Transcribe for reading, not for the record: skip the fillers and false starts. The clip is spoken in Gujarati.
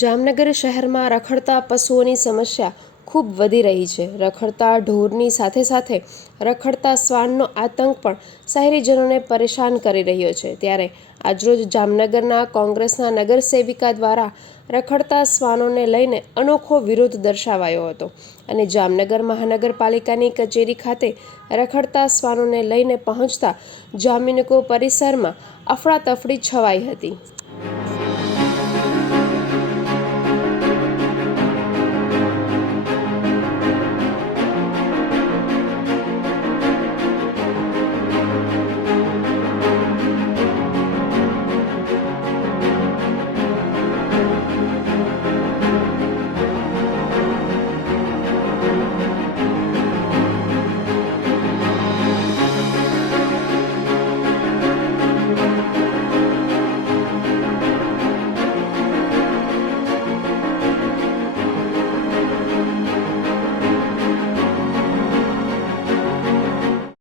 જામનગર શહેરમાં રખડતા પશુઓની સમસ્યા ખૂબ વધી રહી છે. રખડતા ઢોરની સાથે સાથે રખડતા શ્વાનનો આતંક પણ શહેરીજનોને પરેશાન કરી રહ્યો છે. ત્યારે આજરોજ જામનગરના કોંગ્રેસના નગરસેવિકા દ્વારા રખડતા શ્વાનોને લઈને અનોખો વિરોધ દર્શાવાયો હતો અને જામનગર મહાનગરપાલિકાની કચેરી ખાતે રખડતા શ્વાનોને લઈને પહોંચતા જામનગર પરિસરમાં અફડાતફડી છવાઈ હતી.